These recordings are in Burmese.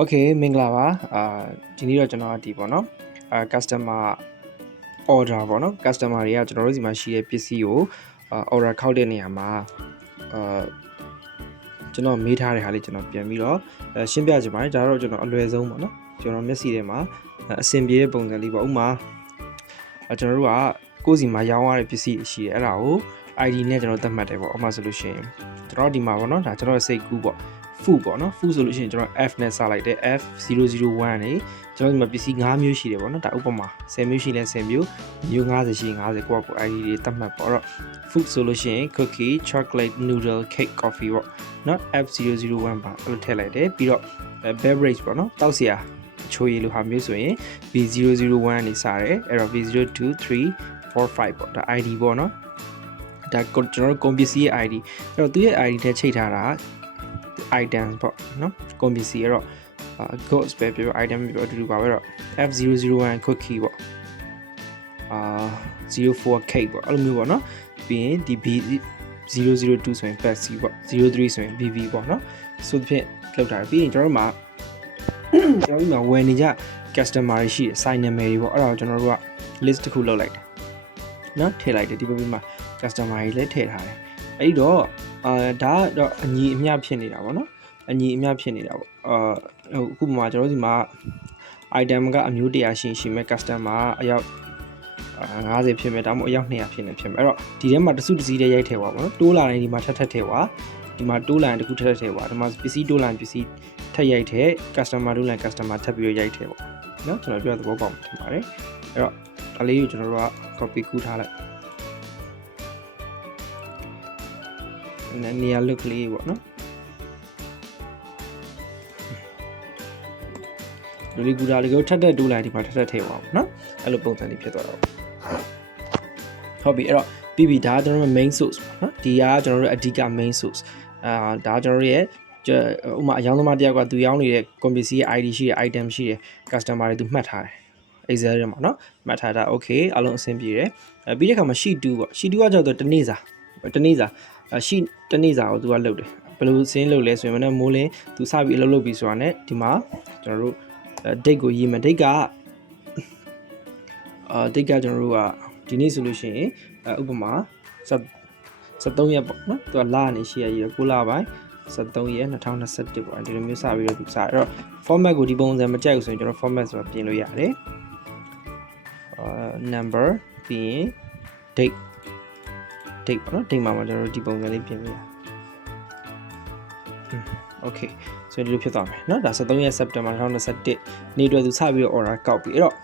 Okay မင်္ဂလာပါဒီနေ့တော့ကျွန်တော်ဒီပေါ့နော်customer order ပေါ့နော် customer တွေကကျွန်တော်တို့ဒီမှာရှိတဲ့ပစ္စည်းကိုorder ခောက်တဲ့နေရာမှာကျွန်တော်မေးထားတဲ့ဟာလေးကျွန်တော်ပြန်ပြီးတော့ရှင်းပြချင်ပါတယ်ဒါတော့ကျွန်တော်အလွယ်ဆုံးပေါ့နော်ကျွန်တော်မျက်စိထဲမှာအဆင်ပြေတဲ့ပုံစံလေးပေါ့ဥပမာကျွန်တော်တို့ကကိုယ်စီမှာရောင်းရတဲ့ပစ္စည်းရှိတယ်အဲ့ဒါကို ID နဲ့ကျွန်တော်သတ်မှတ်တယ်ပေါ့ဥပမာဆိုလို့ရှိရင်ကျွန်တော်ဒီမှာပေါ့နော်ဒါကျွန်တော်စိတ်ကူးပေါ့food ပေါ့နော် food ဆိုလို့ရှိရင်ကျွန်တော် F နဲ့စလိုက်တယ် F001 နေကျွန်တော်ဒီမှာပစ္စည်း5မျိုးရှိတယ်ပေါ့နော်ဒါဥပမာ10မျိုးရှိလဲ10မျိုးမျိုး50ရှိ50ကိုယ့်ကို ID တွေသတ်မှတ်ပေါ့တော့ food ဆိုလို့ရှိရင် cookie chocolate noodle cake coffee ပေါ့နော် F001 ပါအဲ့လိုထည့်လိုက်တယ်ပြီးတော့ beverage ပေါ့နော်တောက်စရာချိုးရည်လိုဟာမျိုးဆိုရင် B001 နေစတယ်အဲ့တော့ B02345 ပေါ့ဒါ ID ပေါ့နော်ဒါကျွန်တော်တို့ကုန်ပစ္စည်းရဲ့ ID အဲ့တော့သူရဲ့ ID ထဲချိန်ထားတာ items ပေါ့နော်ကုန်ပစ္စည်းအဲ့တော့ goods ပဲပြော item ပဲပြောအတူတူပါပဲတော့ F001 cookie ပေါ့04 cake ပေါ့အဲ့လိုမျိုးပေါ့နော်ပြီးရင်ဒီ B002 ဆိုရင် Pepsi ပေါ့03ဆိုရင် BB ပေါ့နော်ဆိုတဲ့ဖြင့်လောက်တာပြီးရင်ကျွန်တော်တို့မှာဝယ်နေကြ customer တွေရှိတယ် sign number တွေပေါ့အဲ့တော့ကျွန်တော်တို့က list တစ်ခုလုပ်လိုက်တယ်နော်ထည့်လိုက်တယ်ဒီဘက်မှာ customer တွေလည်းထည့်ထားတယ်အဲ့တော့ဒါတော့အညီအမျှဖြစ်နေတာပေါ့နော်အညီအမျှဖြစ်နေတာပေါ့အခုမှကျွန်တော်ဒီမှာ item ကအမျိုး100ရှိမဲ့ customer အယောက်50ဖြစ်မဲ့ဒါမှမဟုတ်အယောက်200ဖြစ်နေဖြစ်မဲ့အဲ့တော့ဒီထဲမှာတစုတစည်းတည်းရိုက်ထည့်ပါပေါ့နော်တိုးလာရင်ဒီမှာထပ်ထည့်ပါဒီမှာတိုးလာရင်တစ်ခုထပ်ထည့်ပါဒီမှာပစ္စည်းတိုးလာရင်ပစ္စည်းထပ်ရိုက်ထည့် customer တိုးလာရင် customer ထပ်ပြီးရိုက်ထည့်ပေါ့နော်ကျွန်တော်ပြောသဘောပေါက်ထင်ပါတယ်အဲ့တော့ဒါလေးကိုကျွန်တော်တို့က copy ကူးထားလိုက်နေရာလုတ်ကလေးပေါ့နော်လူလေးကူတာလေးကိုထပ်တိုးလိုက်ဒီမှာထပ်ထည့်ပါဦးနော်အဲ့လိုပုံစံလေးဖြစ်သွားတော့ဟုတ်ပြီအဲ့တော့ပြီးပြီဒါကကျွန်တော်တို့ main source ပေါ့နော်ဒီကကျွန်တော်တို့အဓိက main source ဒါကျွန်တော်တို့ရဲ့ဥမာအယောင်းသမားတယောက်ကသူရောင်းနေတဲ့ company ရဲ့ ID ရှိတဲ့ item ရှိတဲ့ customer တွေသူမှတ်ထားတယ် Excel ထဲမှာနော်မှတ်ထားတာ okay အလုံးအဆင်ပြေတယ်ပြီးတဲ့အခါမှာ sheet 2ပေါ့ sheet 2ကကြောက်တော့တနေ့စာရှိတနေ့စာကိုသူကလုပ်တယ်ဘယ်လိုစင်းလုပ်လဲဆိုရင်မနေ့မိုးလင်းသူစပြီးအလုပ်လုပ်ပြီးဆိုတာနဲ့ဒီမှာကျွန်တော်တို့date ကိုရေးမယ် date ကကျွန်တော်တို့ကဒီနေ့ဆိုလို့ရှိရင်ဥပမာ73ရက်ပေါ့နော်သူကလအနေရှိရရေး9လပိုင်း73ရက်2021ပေါ့ဒီလိုမျိုးစပြီးတော့သူစအဲ့တော့ format ကိုဒီပုံစံမကြိုက်ဘူးဆိုရင်ကျွန်တော် format ဆိုတာပြင်လို့ရတယ်number ပြီးရင် date ပေါ့နော် date မှာကျွန်တော်တို့ဒီပုံစံလေးပြင်လို့ရokay ဆိုရင်ဒီလိုဖြစ်သွားမယ်เนาะဒါ73ရက် September 2021နေ့အတွက်သူစပြီးတော့ order ကောက်ပြီအဲ့တော့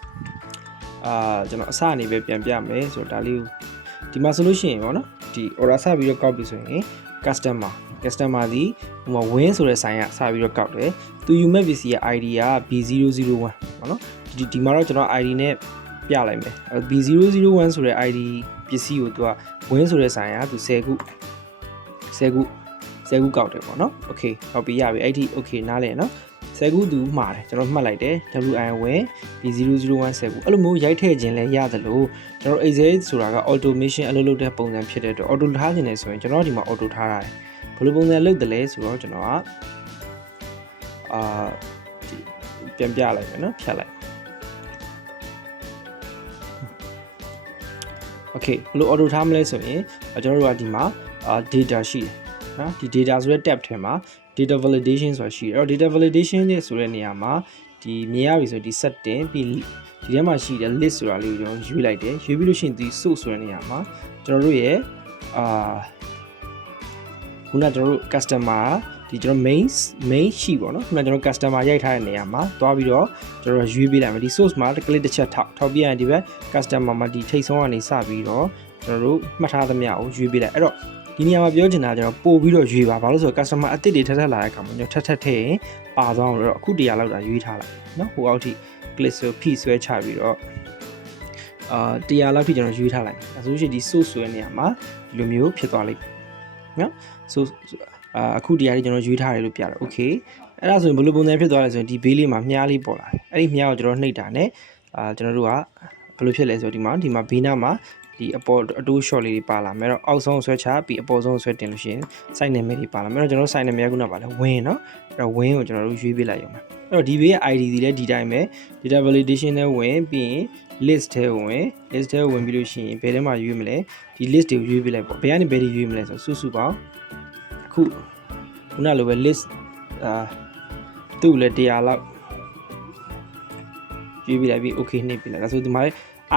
ကျွန်တော်အစအနေပဲပြန်ပြမယ်ဆိုတော့ဒါလေးကိုဒီမှာဆိုလို့ရှိရင်ပေါ့နော်ဒီ order စပြီးတော့ကောက်ပြီဆိုရင် customer ဒီဟိုမှာ win ဆိုတဲ့ဆိုင်ကစပြီးတော့ကောက်တယ်သူယူမဲ့ PC ရဲ့ ID က B001 ပေါ့နော်ဒီမှာတော့ကျွန်တော် ID နဲ့ပြလိုက်မယ် B001 ဆိုတဲ့ ID ပစ္စည်းကိုသူက win ဆိုတဲ့ဆိုင်ကသူ10ခုကောက်တယ်ပေါ့နော် okay ဟောပြီးရပြီအဲ့ဒီ okay နားလဲနော်10ခုသူမှားတယ်ကျွန်တော်မှတ်လိုက်တယ် WI ဝယ် B001 10ခုအဲ့လိုမျိုးရိုက်ထည့်ခြင်းလဲရတယ်လို့ကျွန်တော် Excel ဆိုတာက automation အလုပ်လုပ်တဲ့ပုံစံဖြစ်တဲ့အတွက် auto ထားခြင်းလဲဆိုရင်ကျွန်တော်ဒီမှာ auto ထားရတယ်ဘယ်လိုပုံစံလုပ်တယ်လဲဆိုတော့ကျွန်တော်ကပြန်ပြလိုက်မယ်နော်ဖြတ်လိုက် okay ဘယ်လို auto ထားမလဲဆိုရင်ကျွန်တော်တို့ကဒီမှာdata ရှိတယ်နော်ဒီ data ဆိုတဲ့ tab ထဲမှာ data validation ဆိုတာရှိတယ်အဲ့တော့ data validation နဲ့ဆိုတဲ့နေရာမှာဒီမြင်ရပြီဆိုဒီ setting ပြီးဒီထဲမှာရှိတဲ့ list ဆိုတာလေးကိုကျွန်တော်ရွေးလိုက်တယ်ရွေးပြီးလို့ရှိရင်ဒီ source ဆိုတဲ့နေရာမှာကျွန်တော်တို့ရဲ့ခုနကျွန်တော်တို့ customer ဒီကျွန်တော် main ရှိပေါ့နော်ခုနကျွန်တော် customer ရိုက်ထားတဲ့နေရာမှာသွားပြီးတော့ကျွန်တော်ရွေးပေးလိုက်မယ်ဒီ source မှာတစ်ကလစ်တစ်ချက်ထောက်ပြရင်ဒီဘက် customer မှာဒီထိတ်ဆုံးကနေစပြီးတော့ကျွန်တော်တို့မှတ်ထားသမျှကိုရွေးပေးလိုက်အဲ့တော့ဒီနေရာမှာပြောချင်တာကျွန်တော်ပို့ပြီးတော့ရွေးပါဘာလို့ဆိုတော့ customer အသစ်တွေထပ်လာတဲ့အခါမှာကျွန်တော်ထပ်ထည့်ရင်ပါသွားအောင်လို့အခု100လောက်တာရွေးထားလိုက်နော်ဟိုအောက်ထိ click ဆို P ဆွဲချပြီးတော့100လောက်ထိကျွန်တော်ရွေးထားလိုက်အဲဆိုရှင်ဒီ source ဆွဲနေရာမှာဒီလိုမျိုးဖြစ်သွားလိမ့်မယ်နော် so အခု100လေးကျွန်တော်ရွေးထားတယ်လို့ပြတယ် okay အဲ့ဒါဆိုရင်ဘယ်လိုပုံစံဖြစ်သွားလဲဆိုရင်ဒီဘေးလေးမှာမြားလေးပေါ်လာတယ်အဲ့ဒီမြားကိုကျွန်တော်နှိပ်တာနဲ့ကျွန်တော်တို့ကဘယ်လိုဖြစ်လဲဆိုတော့ဒီမှာဘေးနားမှာ ဒီအတိုး short လေးတွေပါလာမယ်အဲ့တော့အောက်ဆုံးဆွဲချပြီးအပေါ်ဆုံးဆွဲတင်လို့ရှိရင် site name တွေပါလာမယ်အဲ့တော့ကျွန်တော် site name ကခုနကပါလဲ win เนาะအဲ့တော့ win ကိုကျွန်တော်တို့ရွေးပေးလိုက်ရုံပဲအဲ့တော့ဒီဘေးရဲ့ ID တွေလည်းဒီတိုင်းပဲ data validation နဲ့ဝင်ပြီးရင် list ထဲကိုဝင်ပြီးလို့ရှိရင်ဘယ်ထဲမှာရွေးမလဲဒီ list တွေကိုရွေးပေးလိုက်ပေါ့ဘယ်ကနေဘယ်တွေရွေးမလဲဆိုစုစုပေါင်းအခုခုနလိုပဲ list သူ့လည်း100လောက်ရွေးပေးလိုက်ပြီး okay နှိပ်ပေးလိုက်ဒါဆိုဒီမှာ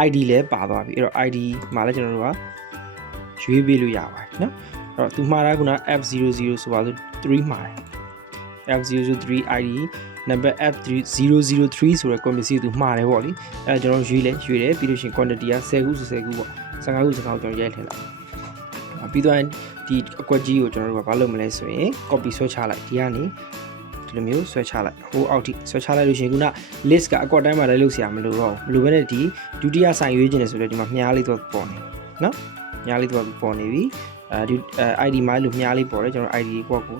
ID လည်းပါသွားပြီအဲ့တော့ ID မှာလည်းကျွန်တော်တို့ကရွေးပေးလို့ရပါတယ်เนาะအဲ့တော့သူမှားတာကခုန F00 ဆိုပါဆို3မှာတယ် F003 ID number F003 ဆိုတဲ့ community သူမှားတယ်ပေါ့လေအဲ့ကျွန်တော်ရွေးတယ်ပြီးလို့ရှိရင် quantity က10ခုဆို10ခုပေါ့15ခု15ခုကျွန်တော်ရိုက်ထည့်လိုက်ပြီးတော့ဒီအကွက်ကြီးကိုကျွန်တော်တို့ကဘာလုပ်မလဲဆိုရင် copy ဆွဲချလိုက်ဒီကနေဒီလိုမျိုးဆွဲချလိုက်ဟိုအောက်ထိဆွဲချလိုက်လို့ရှိရင်ခုန list ကအကွက်တိုင်းမှာလည်းလုပ်เสียမလို့တော့ဘယ်လိုပဲနဲ့ဒီဒုတိယဆိုင်ရွေးခြင်းလဲဆိုတော့ဒီမှာမြားလေးတော့ပေါ်နေเนาะမြားလေးတော့ပေါ်နေပြီဒီ ID မှာလို့မြားလေးပေါ်တယ်ကျွန်တော် ID ကွက်ကို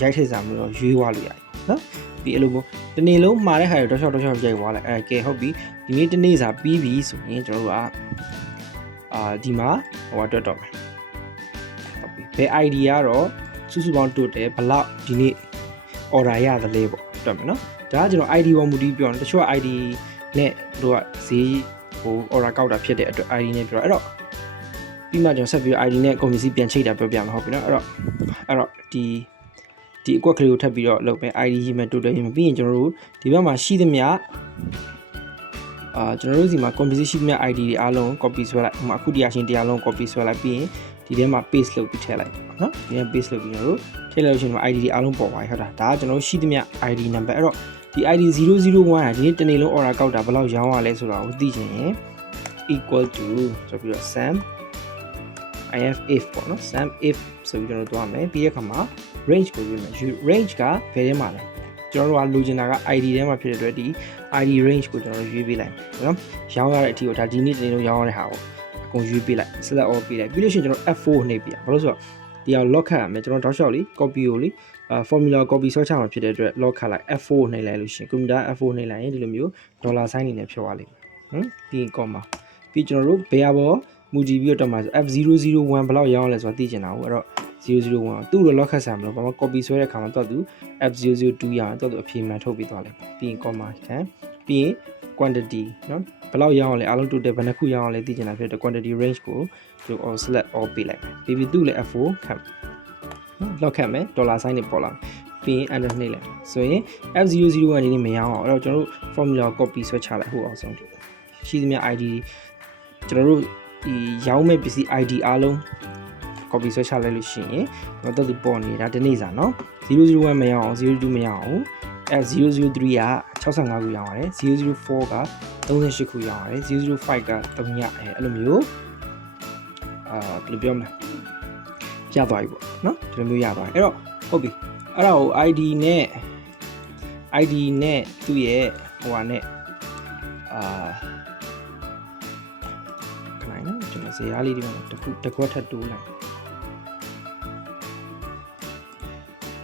ရိုက်ထည့်စာမျိုးတော့ရွေးသွားလို့ရတယ်เนาะပြီးအဲ့လိုမျိုးတနေ့လုံးမှာတဲ့ဟာတွေတော့ရှော့ရိုက်သွားလိုက်ကဲဟုတ်ပြီဒီနေ့တနေ့စာပြီးပြီဆိုရင်ကျွန်တော်တို့ကဒီမှာဟိုအတွက်တော့မယ်ဟုတ်ပြီဘယ် ID ကတော့စုစုပေါင်းတိုးတယ်ဘလောက်ဒီနေ့ order ရတယ်လေပေါ့တွေ့မယ်နော်ဒါကကျွန်တော် ID ပေါ်မူတည်ပြောတယ်တချို့ ID နဲ့တို့ကဈေးဟို order ကောက်တာဖြစ်တဲ့အတွက် ID နဲ့ပြောအဲ့တော့ပြီးမှကျွန်တော်ဆက်ပြီး ID နဲ့ community ပြန်ချိတ်တာပြောပြမှာဟုတ်ပြီနော်အဲ့တော့ဒီအကွက်ကလေးကိုထပ်ပြီးတော့လုပ်မယ် ID ရေးမယ်တိုးတယ်ရေးမယ်ပြီးရင်ကျွန်တော်တို့ဒီဘက်မှာရှိသမျှကျွန်တော်တို့စီမှာ community ရှိသမျှ ID တွေအားလုံး copy ဆွဲလိုက်ဟိုမှာအခုတရားရှင်တရားလုံး copy ဆွဲလိုက်ပြီးရင်ဒီထဲမှာ paste လုပ်ပြီးထည့်လိုက်နော်ဒီထဲ paste လုပ်ပြီးကျွန်တော်တို့ထည့်လိုက်လို့ရှိရင် ID တွေအားလုံးပေါ်သွားပြီဟုတ်တာဒါကကျွန်တော်တို့ရှိသမျှ ID number အဲ့တော့ဒီ ID 001ဟာဒီနေ့တနေ့လုံး order ကောက်တာဘယ်လောက်ရောင်းရလဲဆိုတာကိုသိချင်ရင် equal to ဆိုပြီးတော့ sum if ပေါ့နော် sum if ဆိုပြီးကျွန်တော်တို့သွားမယ်ပြီးတဲ့အခါမှာ range ကိုရွေးမယ် range ကဘယ်ထဲမှာလဲကျွန်တော်တို့ကလိုချင်တာက ID ထဲမှာဖြစ်တဲ့အတွက်ဒီ ID range ကိုကျွန်တော်တို့ရွေးပေးလိုက်နော်ရောင်းရတဲ့အထီကိုဒါဒီနေ့တနေ့လုံးရောင်းရတဲ့ဟာကိုအကုန်ရွေးပေးလိုက် select all ပေးလိုက်ပြီးလို့ရှိရင်ကျွန်တော် F4 နှိပ်ပြဘာလို့ဆိုတော့ဒီအောင် lock ခတ်ရမယ်ကျွန်တော်တောက်လျှောက်လေး copy ကိုလေformula copy ဆွဲချမှာဖြစ်တဲ့အတွက် lock ခတ်လိုက် F4 နှိပ်လိုက်လို့ရှိရင် computer F4 နှိပ်လိုက်ရင်ဒီလိုမျိုး dollar sign နေနဲ့ဖြောသွားလိမ့်မယ်ပြီး comma ပြီးကျွန်တော်တို့ဘယ်ပေါ်မူတည်ပြီးတော့မှ F001 ဘယ်လောက်ရောင်းရလဲဆိုတာသိချင်တာကိုအဲ့တော့001သူ့လို lock ခတ်ဆံမလို့ဘာမှ copy ဆွဲတဲ့အခါမှာတော့သူ F002 ရအောင်တော့သူအဖြေမှန်ထုတ်ပြီးသွားလိမ့်မယ်ပြီးရင် comma ခံပြီးရင် quantity เนาะဘယ်လောက်ရောင်းအောင်လဲအားလုံး total ဘယ်နှခုရောင်းအောင်လဲသိချင်တာဖြစ်တဲ့ quantity range ကိုသူ all select all ပေးလိုက်မယ်ပြီးသူ့လည်း F4 ခတ်နော် lock ခတ်မယ် dollar sign နဲ့ပေါ်လာပြီးရင် enter နှိပ်လိုက်ဆိုရင် F001 ဒီနေ့မရောင်းအောင်အဲ့တော့ကျွန်တော်တို့ formula copy ဆွဲချလိုက်ဟိုအောင်ဆုံးရှိသမျှ ID ကျွန်တော်တို့ဒီရောင်းမဲ့ပစ္စည်း ID အားလုံး copy ဆွဲချလိုက်လို့ရှိရင်တော့သူပေါ်နေတာဒီနေ့စာเนาะ001မရအောင်02မရအောင် F003 က65ခုရောင်းရတယ်004က38ခုရောင်းရတယ်005က3ညအဲ့လိုမျိုးဘယ်လိုပြောမလဲရသွားပြီပေါ့เนาะဒီလိုမျိုးရသွားပြီအဲ့တော့ဟုတ်ပြီအဲ့ဒါကို ID နဲ့သူ့ရဲ့ဟိုဟာနဲ့ခဏနော်ကျွန်တော်ဇေယျလေးဒီမှာတစ်ခွက်ထပ်တိုးလိုက်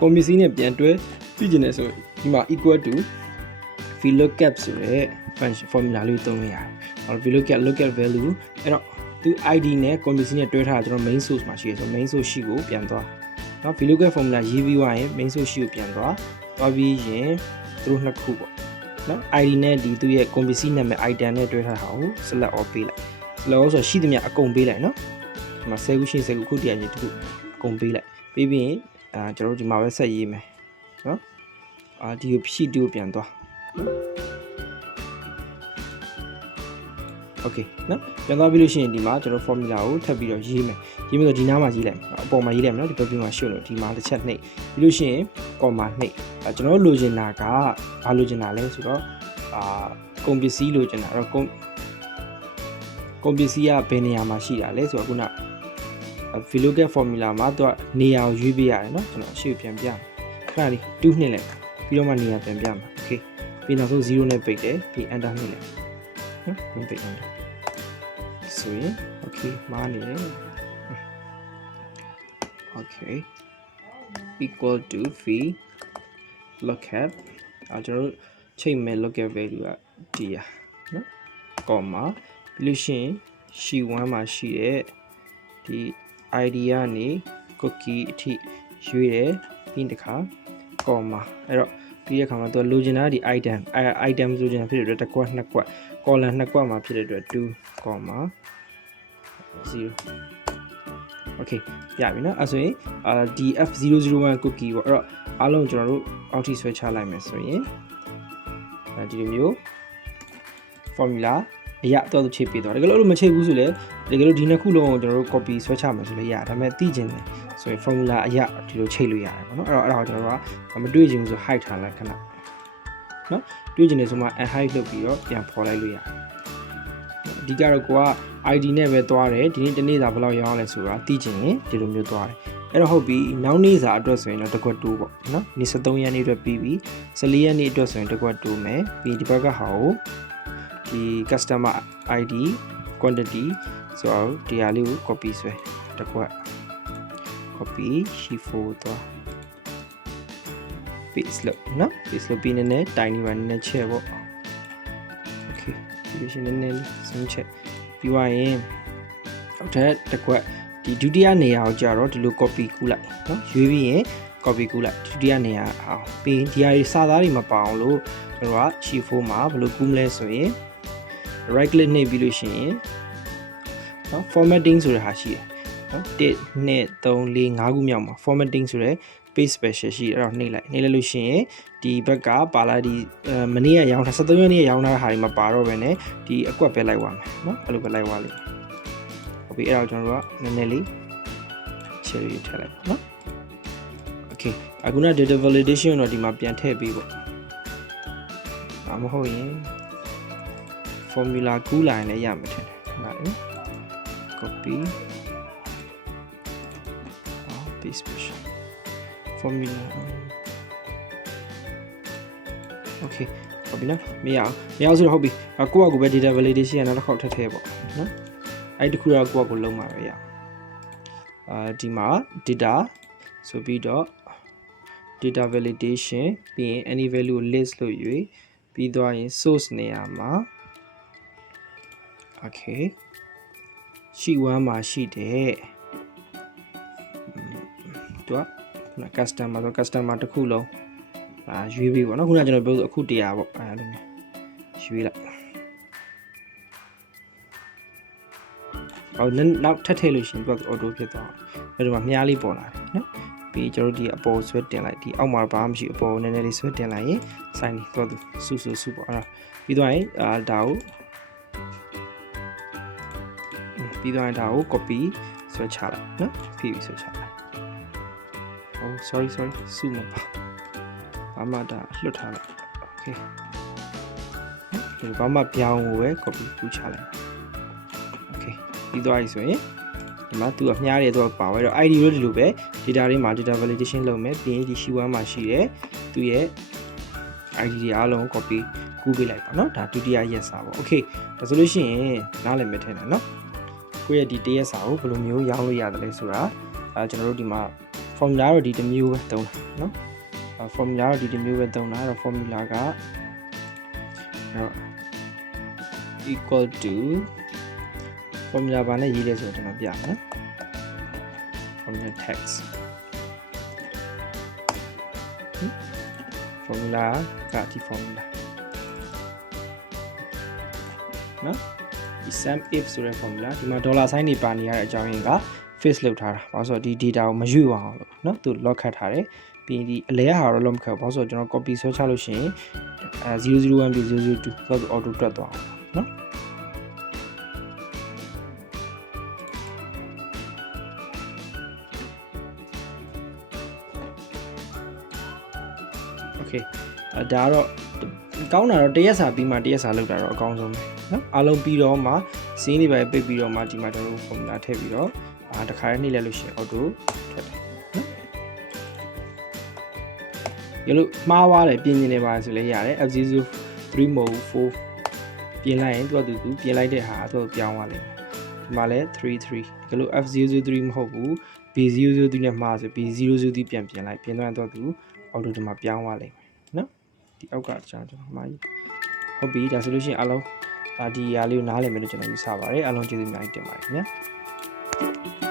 ကွန်ပျူတာနဲ့ပြန်တွဲသိကျင်နေဆိုဒီမှာ equal to VLOOKUP ဆိုတဲ့ function formula လေးကိုသုံးလို့ရတယ်။အဲ့တော့ VLOOKUP value အဲ့တော့သူ ID နဲ့ ကွန်ပျူတာနဲ့တွဲထားတာကျွန်တော် main source မှာရှိရဆို main source ရှိကိုပြန်သွား။နော် VLOOKUP formula ရေးပြီးသွားရင် main source ရှိကိုပြန်သွားပြီးရင်သူတို့နှစ်ခုပေါ့။နော် ID နဲ့ဒီသူ့ရဲ့ကွန်ပျူတာနာမည် item နဲ့တွဲထားတာကို select all ပေးလိုက်။ select all ဆိုရှိသမျှအကုန်ပေးလိုက်နော်။ဒီမှာ10ခုရှိ10ခုခုတည်းချင်းတစ်ခုအကုန်ပေးလိုက်။ပြီးပြီးရင်ကျွန်တော်တို့ဒီမှာပဲဆက်ရေးမယ်နော်ဒီကိုဖြည့်တူပြန်သွားโอเคနော်ပြန်သွားပြီလို့ရှိရင်ဒီမှာကျွန်တော် formula ကိုထပ်ပြီးတော့ရေးမယ်ဆိုဒီနားမှာရေးလိုက်မယ်အပေါ်မှာရေးလိုက်မယ်နော်ဒီဘက်ပြင်မှာရှုပ်လို့ဒီမှာတစ်ချက်နှိပ်ပြီးလို့ရှိရင် comma နှိပ်ကျွန်တော်လိုချင်တာကဘာလိုချင်တာလဲဆိုတော့ကုန်ပစ္စည်းလိုချင်တာတော့ကုန်ပစ္စည်းကဘယ်နေရာမှာရှိတာလဲဆိုတော့ခုနVLOOKUP formula မှာသူကနေရာကိုရွေးပေးရတယ်เนาะကျွန်တော်ရှေ့ပြန်ပြမယ်ခဏလေး2နှစ်လိုက်ပြီးတော့မှနေရာပြန်ပြမယ်โอเคပြီးနောက်ဆုံး0နဲ့ပိတ်တယ်ပြီး enter နှိပ်လိုက်နော်ပိတ် enter ဆိုရင်โอเคမားနေတယ် okay equal to VLOOKUP ကျွန်တော်တို့ချိန်မဲ့ lookup value ကဒီရနော် comma ပြီးလို့ရှိရင် sheet 1မှာရှိတဲ့ဒီ ID ကနေ cookie အထိရွေးတယ်ပြီးတခါ comma အဲ့တော့ပြီးတဲ့အခါမှာသူလိုချင်တာဒီ item ဆိုချင်ဖြစ်တဲ့အတွက်တစ်ကွက်နှစ်ကွက် column နှစ်ကွက်မှာဖြစ်တဲ့အတွက်2 comma 0 okay ပြပြီနော်အဲ့ဆိုရင်ဒီ F001 cookie ပေါ့အဲ့တော့အားလုံးကျွန်တော်တို့အောက်ထိဆွဲချလိုက်မယ်ဆိုရင်ဒီလိုမျိုး formula အရာတော့ချိတ်ပေးသွားတယ်တကယ်လို့မချိတ်ဘူးဆိုလည်းတကယ်လို့ဒီနှစ်ခုလုံးကိုကျွန်တော်တို့ copy ဆွဲချမယ်ဆိုလည်းရတယ်ဒါပေမဲ့သိကျင်တယ်ဆိုရင် formula အရာဒီလိုချိတ်လို့ရတယ်ပေါ့နော်အဲ့တော့ကျွန်တော်တို့ကမတွေ့ချင်ဘူးဆို hide ထားလိုက်ခဏနော်တွေ့ချင်တယ်ဆိုမှ unhide လုပ်ပြီးတော့ပြန်ဖော်လိုက်လို့ရတယ်အဓိကတော့ကိုက ID နဲ့ပဲသွားတယ်ဒီနေ့တနေ့စာဘယ်လောက်ရောင်းလဲဆိုတာသိချင်ရင်ဒီလိုမျိုးသွားတယ်အဲ့တော့ဟုတ်ပြီနောက်နေ့စာအတွက်ဆိုရင်တော့တစ်ခွက်တိုးပေါ့နော်နေ့73ရက်နေ့အတွက်ပြီးပြီ14ရက်နေ့အတွက်ဆိုရင်တစ်ခွက်တိုးမယ်ပြီးဒီဘက်ကဟာကိုဒီ customer ID quantity ဆိုတော့ဒီဟာလေးကို copy ဆွဲတစ်ခွက် copy sheet 4သွား paste လုပ်နော် paste လုပ်ပြီးနည်းနည်း tiny ပါနည်းနည်းချက်ပေါ့ okay ဒီရှင်နည်းနည်းဆုံးချက်ပြီးသွားရင်နောက်ထပ်တစ်ခွက်ဒီဒုတိယနေရာကိုကြာတော့ဒီလို copy ကူးလိုက်နော်ရွေးပြီးရင် copy ကူးလိုက်ဒုတိယနေရာအောင်ပြီးဒီဟာတွေစာသားတွေမပါအောင်လို့ကျွန်တော်က sheet 4မှာဘယ်လိုကူးမလဲဆိုရင် right click နှိပ်ပြီးလို့ရှိရင်နော် formatting ဆိုတဲ့ဟာရှိတယ်နော်1 2 3 4 5ခုမြောက်မှာ formatting ဆိုတဲ့ page special ရှိတယ်အဲ့တော့နှိပ်လိုက်လို့ရှိရင်ဒီဘက်ကပါလာဒီမနေ့ကရောင်းတာ73ရက်နေ့ရောင်းတာဟာတွေမပါတော့ဘဲနဲ့ဒီအကွက်ပဲလိုက်သွားမယ်နော်အဲ့လိုပဲလိုက်သွားလိမ့်မယ်ဟုတ်ပြီအဲ့တော့ကျွန်တော်တို့ကနည်းနည်းလေးချယ်လေးထည့်လိုက်နော် okay အခုန data validation တော့ဒီမှာပြန်ထည့်ပေးပေါ့မဟုတ်ရင် formula ကူးလာရင်လည်းရမှာထင်တယ်ဟုတ်လား copy paste special formula okay ဟုတ်ပြီနော်မရအောင်ဆိုတော့ဟုတ်ပြီကိုယ့်အကူပဲ data validation ရနောက်တစ်ခေါက်ထည့်ပေါ့နော်အဲ့ဒီတစ်ခုတော့ကိုယ့်အကူလုံးမှာပဲရဒီမှာ data ဆိုပြီးတော့ data validation ပြီးရင် any value ကို list လို့ယူပြီးသွားရင် source နေရာမှာ okay sheet 1မှာရှိတယ်သူကcustomer တစ်ခုလုံးရွေးပြီးပေါ့နော်ခုနကကျွန်တော်ပြောဆိုအခု100ပေါ့အဲ့လိုမျိုးရွေးလိုက်နောက်ထပ်ထည့်လို့ရှိရင်သူက auto ဖြစ်သွားတယ်အဲ့ဒီမှာမြားလေးပေါ်လာတယ်နော်ပြီးကျွန်တော်တို့ဒီအပေါ်ဆွဲတင်လိုက်ဒီအောက်မှာဘာမှမရှိအပေါ်နည်းနည်းလေးဆွဲတင်လိုက်ရင် sign တော့သူစုပေါ့အဲ့ဒါပြီးသွားရင်ဒါကို copy ဆွဲချလိုက်နော်ပြီးဆွဲချလိုက်oh sorry စုမပါဘာမှဒါလွတ်ထားလိုက် okay ဒီဘာမှပြောင်းကိုပဲ copy ကူးချလိုက် okay ပြီးသွားပြီဆိုရင်ဒီမှာသူကမြားတယ်သူကပါပဲတော့ ID လို့ဒီလိုပဲ data တွေမှာ data validation လုပ်မယ်ပြီးရင်ဒီ sheet 1မှာရှိတယ်သူရဲ့ ID တွေအားလုံး copy ကူးပေးလိုက်ပါเนาะဒါဒုတိယရက်စာပေါ့ okay ဒါဆိုလို့ရှိရင်နားလည်မယ်ထင်တယ်เนาะကိုယ့်ရဲ့ဒီတရက်စာကိုဘယ်လိုမျိုးရောင်းလို့ရတယ်လဲဆိုတာကျွန်တော်တို့ဒီမှာ formula တော့ဒီတစ်မျိုးပဲသုံးတာเนาะformula တော့ဒီတစ်မျိုးပဲသုံးတာအဲ့တော့ formula က equal to formula ဘာနဲ့ရေးလဲဆိုတော့ကျွန်တော်ပြမယ် formula text formula ကဒီ formula နော်ဒီ sum if ဆိုတဲ့ formula ဒီမှာ dollar sign တွေပါနေရတဲ့အကြောင်းရင်းက fix လုပ်ထားတာဘာလို့ဆိုတော့ဒီ data ကိုမရွေ့အောင်လို့နော်သူ lock ခတ်ထားတယ်ပြီးရင်ဒီအလဲဟာတော့ lock မခတ်ဘူးဘာလို့ဆိုတော့ကျွန်တော် copy ဆွဲချလို့ရှိရင်001 ပြီး002ဆိုတော့ auto တွက်သွားအောင်နော်okay ဒါကတော့ကောင်းတာတော့တရက်စာပြီးမှတရက်စာလောက်တာတော့အကောင်းဆုံးပဲเนาะအားလုံးပြီးတော့မှစင်းတွေပဲပိတ်ပြီးတော့မှဒီမှာကျွန်တော်တို့ formula ထည့်ပြီးတော့တခါလေးနှိပ်လိုက်လို့ရှိရင် auto ထည့်တယ်เนาะရလို့မှားသွားတယ်ပြင်နေပါဆိုလဲရတယ် F03 mode 4ပြင်လိုက်ရင်သူပြင်လိုက်တဲ့ဟာသူပြောင်းသွားလိမ့်မယ်ဒီမှာလဲ33ရလို့ F003 မဟုတ်ဘူး B003 နဲ့မှားဆို B003 ပြန်ပြင်လိုက်ပြင်သွားတော့သူ auto ဒီမှာပြောင်းသွားလိမ့်မယ်เนาะဒီအောက်ကကျွန်တော်မှားဟုတ်ပြီဒါဆိုလို့ရှိရင်အားလုံး ဒီအရာလေးကိုနားလည်မယ်လို့ကျွန်တော်ယူဆပါတယ်အားလုံးကျေးဇူးအများကြီးတင်ပါတယ်ခင်ဗျာ